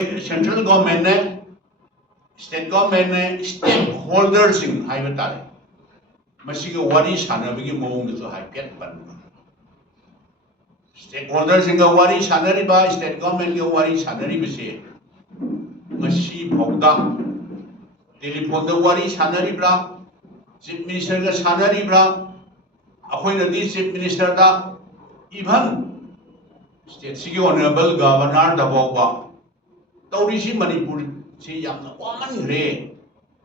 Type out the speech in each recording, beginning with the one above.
Central government ne state government ne stakeholders in hai batare masiga wari sanabigi mawong du hai pet ban stakeholders in ga wari sanari ba state government ga wari sanari bise masi bhauda telephone da wari sanari bra chief minister ga sanari bra akhoi na di chief minister da even state sigi honorable governor da ba Taurisi Manipur si yamna waman re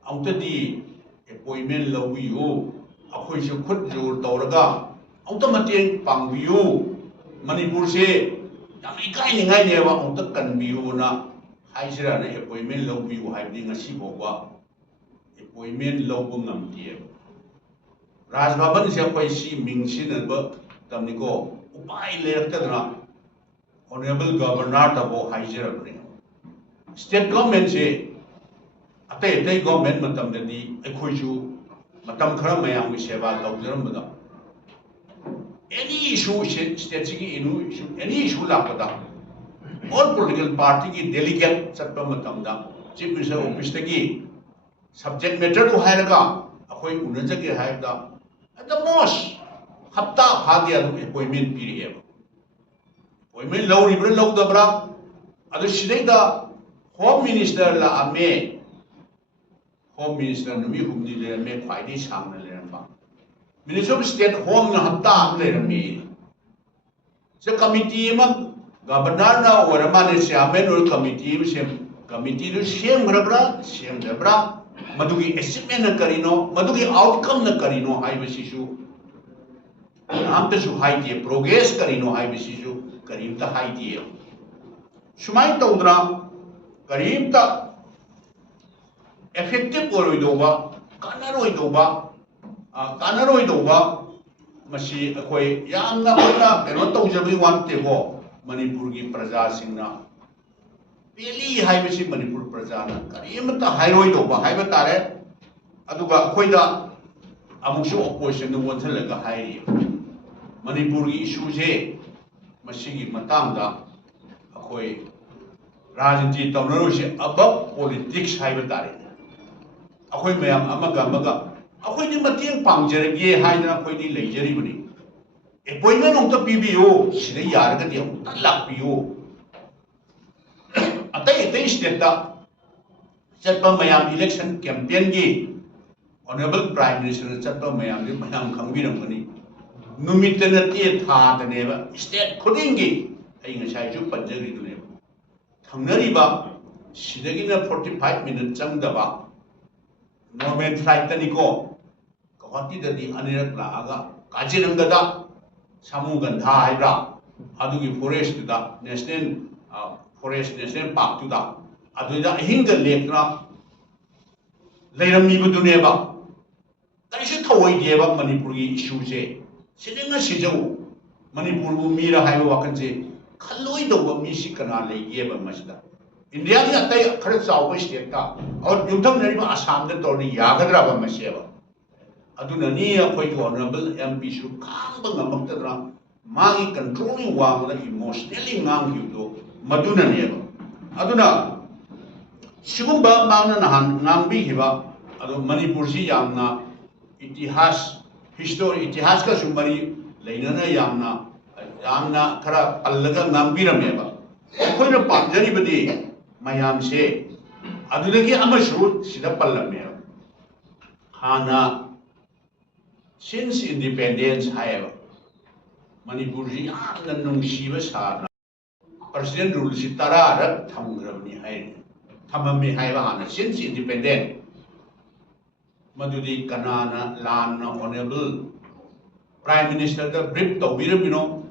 autadi appointment lawiyo akhoi se khut jor tawraga auta mateng pangbiyo Manipur se yam ikai ningai ne wa auta kanbiyo na haisira na appointment lawiyo haibdi ngasi bowa appointment lawbu ngamtie Raj Bhavan se akhoi si mingsin ba tamniko upai lektadra honorable governor tabo haisira bne state government se atai government matam dadi akhoi ju matam khara mayam gi seva tawjaram bada any issue state gi issue any issue la pada all political party gi delegate chatpa matam da chief minister office gi subject matter to hairaga akhoi unajage haida at the most hafta phadiya appointment period appointment law ribra law dabra adu sidai da Home Minister la ame Home Minister numi humni le ame khwaidi samna le ramba Minister of State Home na hafta le rami se committee ma governor na warama ne chairman or committee sem committee do sem bra madugi estimate na karino madugi outcome na karino hai basisu am ta su hai die progress karino hai basisu karim ta hai die sumai tawdra Karimta effective oroidoba kanaroi masi akhoi yamna hoina keno tawjabi wante bo Manipur gi praja singna peli haibasi Manipur praja na karimta hairoi doba haiba tare aduga akhoida amusu opposition no wonthalaga hairi Manipur gi issue je masi gi matangda akhoi Rajniti Taunarosi above politics Haibatari. Akhoi mayam amaga. Akhoi di mateng pangjarage haidana akhoi di lejaribuni. Appointment on the PBO, Sri Yargatium, Lapio. Atai state da Chatpa Mayam election campaign gi Honorable Prime Minister Chatpa Mayam Mayam Kangiramani. Numitanati Tha the neighbor, state Kudingi, aying a Shaju Panjari to neighbor. Hangnariba, Sidagina 45 minutes Changdaba, Norman flight Taniko, Kawati the Anirat Laga, Kajirangada, Samugan Haibra, Adugi Forest to the National Forest National Park to the Aduda Hinga Lekra, Layami Duneba. That is a toy Deva Manipuri issue. Sitting a Sijo, Manipuru Mira Haiwakanse. Kaloi do misi kana le yeba masda India ni atai khare chaw state ka aur yudham nari ma Assam da tori yagadra ba maseba aduna ni akhoi honorable MP su khang ba ngamak ta dra magi controlling wa ma emotionally ngang yu do maduna ne ba aduna sigumba mangna nahan ngangbi hiba adu Manipur si yamna itihas history itihas ka sumari leinana yamna kara allaga ngambirameba akhoi pamjari badi mayam se adulagi amashu sida pallameba hana since independence hayaba Manipur ji yamna nungsiba sarna president rule si tararat thamgrabni hay thamami hayba hana since independent madudi kanana lanna honorable prime minister da brief tawbirabino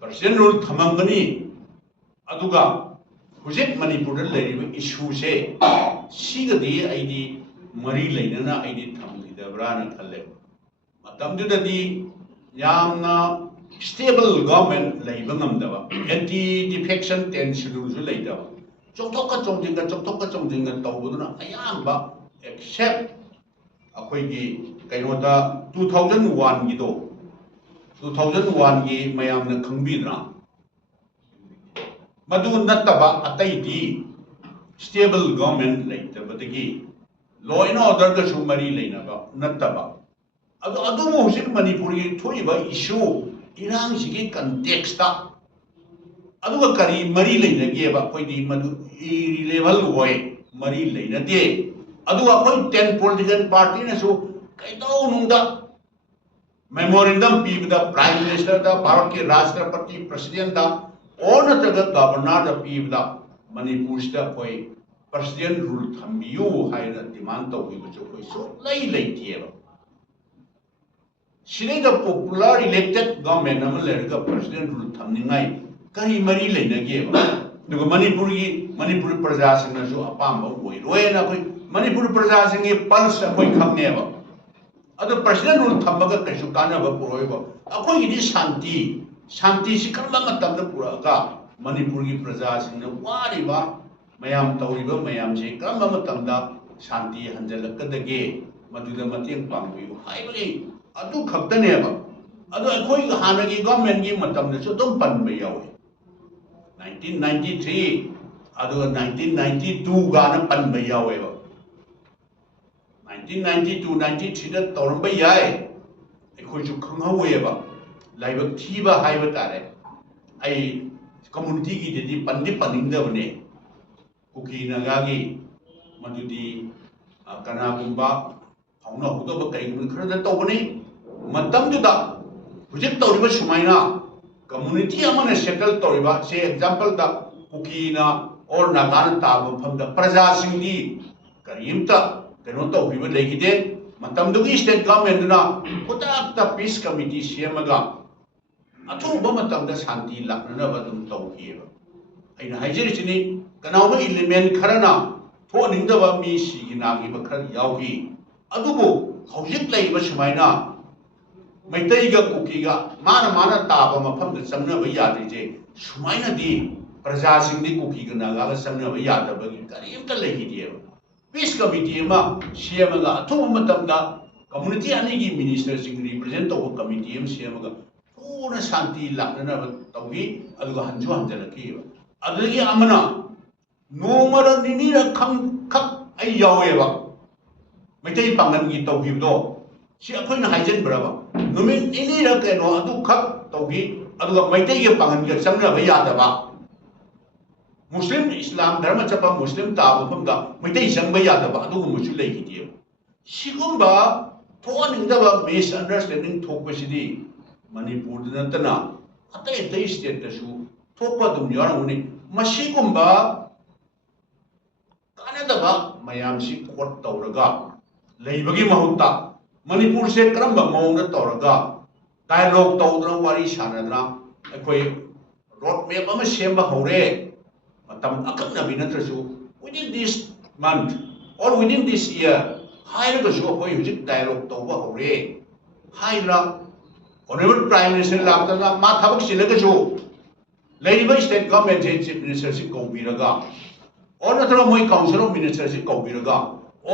President rule Thamangani Aduga Hujit Manipur issue say Sigadi ID Marie Lanana ID Tamdi the Brana Kale. Matamdu the Yamna stable government Labanam Dava anti defection 10 schedules later. Chotoka Chonginga Tawuna Ayamba except Akwegi Kainota 2001 Gido 2001 की मैं आपने खंबी ना मधु नत्तबा अतैदी stable government लेतबदगी law and order का सु मरी लेनबा नत्तबा अदो अदो हुजिक मणिपुर की थोइबा इशू इरांग सिगी कंटेक्स्ट ता अदुगा करी मरी लेनगेबा कोइदी मधु इरिलेबल होय मरी लेनदे अदुगा कोइ 10 पॉलिटिकल पार्टी नसु कैदो नुंदा मेमोरेंडम पीबदा प्राइम मिनिस्टर दा भारत के राष्ट्रपति प्रेसिडेंट दा और नत्रगा गवर्नर दा पीबदा मणिपुर दा कोइ प्रेसिडेंट रूल थम्बियु हाइना डिमांड तौबिबचो कोइ सो लई लेतिएबा सिनेदा पॉपुलर इलेक्टेड गवर्नमेंट अमल लेरगा प्रेसिडेंट रूल थमनिंगाई करी मरी लेनगेबा दुगा मणिपुर प्रजा सिंगसु अपाम होय रोयना कोइ मणिपुर प्रजा सिंगे पल्स कोइ खंगनेबा अदो प्रेसिडेंट रूल थम्बगा कैसु कानबा पुरोयबा अखोय गिदी शांति सि करबा मतमदा पुरागा मणिपुर की प्रजा सिंग वारिबा मयाम तौरिबा मयाम से करबा मतमदा शांति हंजलकदगे मदुदा मतेंग पांगबियु हाइबगे अदु खक्तनेबा अदो अखोय हानगी गवर्नमेंट की मतमदा सु दम पनबा यावे 1993 अदो 1992 गाना पनबा यावेबा 1992-93 दा तौरंबा याय अखोयसु खंगहवेबा लाइबक थीबा हाइबा तारे आई कम्युनिटी की देदी पंदि पनिंगदबने कुकी नगागी मदुदी कनागुंबा फाउना हुदबा करिंगन खरदा तौबने मतमदुदा हुजिक तौरिबा सुमाइना कम्युनिटी अमने सेटल तौरिबा से एग्जांपल दा कुकीना और नागान ताबा फमदा प्रजा सिंगी करिमता कनो तौरिबा लेगिदे मतमदुगी स्टेट गवर्नमेंटना खुदाक्ता पीस कमिटी सेमगा अथुबा मतमदा शांति लाक्ननबा दुम तौखिएबा अइना हाइजरिसिनी कनाउबा एलिमेंट खरना थोनिंगदबा मी सिगिनागिबा खर याउगी अदुबो हौजिक लैबा सुमाइना मैतैगा कुकीगा माना ताबा मफमदा चंगनबा यादरिजे सुमाइना दी प्रजा सिंगदी कुकीगा नागागा चंगनबा यादबगी करिमता लेगिदिएबा पीस कमिटी में सेमगा अथुब मतमदा कम्युनिटी अनेगी मिनिस्टर सिंग रिप्रेजेंट तौब कमिटी में सेमगा पूर्ण शांति लाक्ननबा तौगी अदुगा हंजु हंजलकीबा अदुगी अमना नोमरा निनीरा खक आई यावेबा मैतै पांगनगी तौगिबदो सि अखोइना हाइजनब्राबा नुमिन निनीरा केनो अदु खक तौगी अदुगा मैतैगे पांगनगा चंगनबा यादबा मुस्लिम इस्लाम धर्म चपा मुस्लिम ताबफमदा मैतै चंगबा यादबा अदुगुमसु लेगिदिए सिगुंबा थोनिंगदबा मिस अंडरस्टैंडिंग थोकबसिदी मणिपुर नतना अतै स्टेट तसु थोकबा दुम यारमुनि मसिगुंबा कानदबा मयामसि कोट तौरगा लेबगी महुत्ता मणिपुर से करंबा मौंग तौरगा डायलॉग तौदना वारी सानदना अखोय रोड मैप अमा सेमबा हौरे मतम अकनबि नत्रसु within this month or within this year हाइरगसु अखोय हुजिक डायलॉग तौबा हौरे हाइरा ऑनरेबल प्राइम मिनिस्टर लाक्तना मा थबक सिलगसु लेरिबा स्टेट गवर्नमेंट जे चीफ मिनिस्टर सि कौबिरगा और नत्र मोय काउंसिल ऑफ मिनिस्टर सि कौबिरगा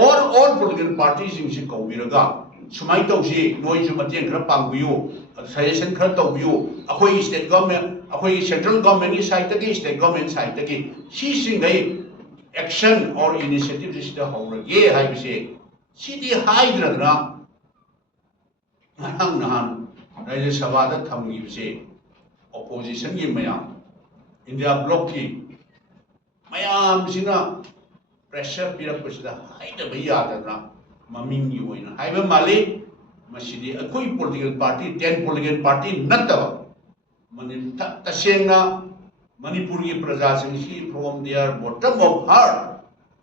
और ऑल पॉलिटिकल पार्टी सिंग सि कौबिरगा सुमाइ तौसि नोय जु मतें खर पांगबियो सजेशन खर तौबियो अखोय स्टेट गवर्नमेंट अखोई सेंट्रल गवर्नमेंट की साइड तक स्टेट गवर्नमेंट साइड तक सी सिंगै एक्शन और इनिशिएटिव सिस्टम हौरगे हाइबसे सिदी हाइद्रगना नहान राज्य सभा दा थमगिबसे ऑपोजिशन की मयाम इंडिया ब्लॉक की मयाम सिना प्रेशर पिरपसदा हाइदबा यादना ममिंग की होइना हाइबा माले मसिदी अखोई पॉलिटिकल पार्टी 10 पॉलिटिकल पार्टी नत्तबा तसेंगा मणिपुर की प्रजा from there bottom of heart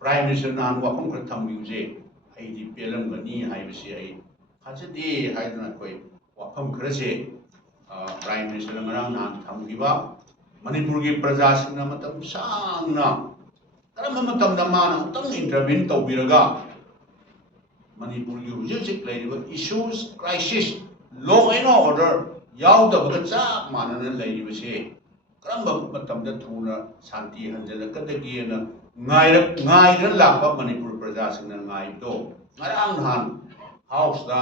prime minister नान वाफम खर थम्बिउजे आइदी पेलमगनी हाइबसे आई खाजदे हाइदना कोई वाफम खरसे प्राइम मिनिस्टर ngरang नान थम्बिबा मणिपुर की प्रजा सिंगना मतम सांगना करम मतम दमाना तम इंटरवेन तौबिरगा मणिपुर की हुजिक लेरिबा issues crisis law and order याउदबगा चाप मानना लेरिबसे करम्बा मतमदा थुना शांति हंजलकदगेना गायरा लापा मणिपुर प्रजा सिंगना गायदो ngरang नहान हाउस दा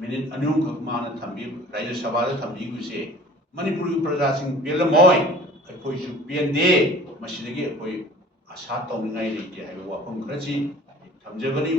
मिनिट अनियुम खक माना थम्बि राज्य सभा दा थम्बि गुसे मणिपुर की प्रजा सिंग पेलमोय ꯑꯩꯈꯣꯏꯁꯨ ꯄꯦꯟꯗꯦ ꯃꯁꯤꯗꯒꯤ ꯑꯩꯈꯣꯏ ꯑꯁꯥ ꯇꯧꯅꯤꯡꯉꯥꯏ ꯂꯩꯇꯦ ꯍꯥꯏꯕ ꯋꯥꯐꯝ ꯈꯔꯁꯤ ꯊꯝꯖꯕꯅꯤ꯫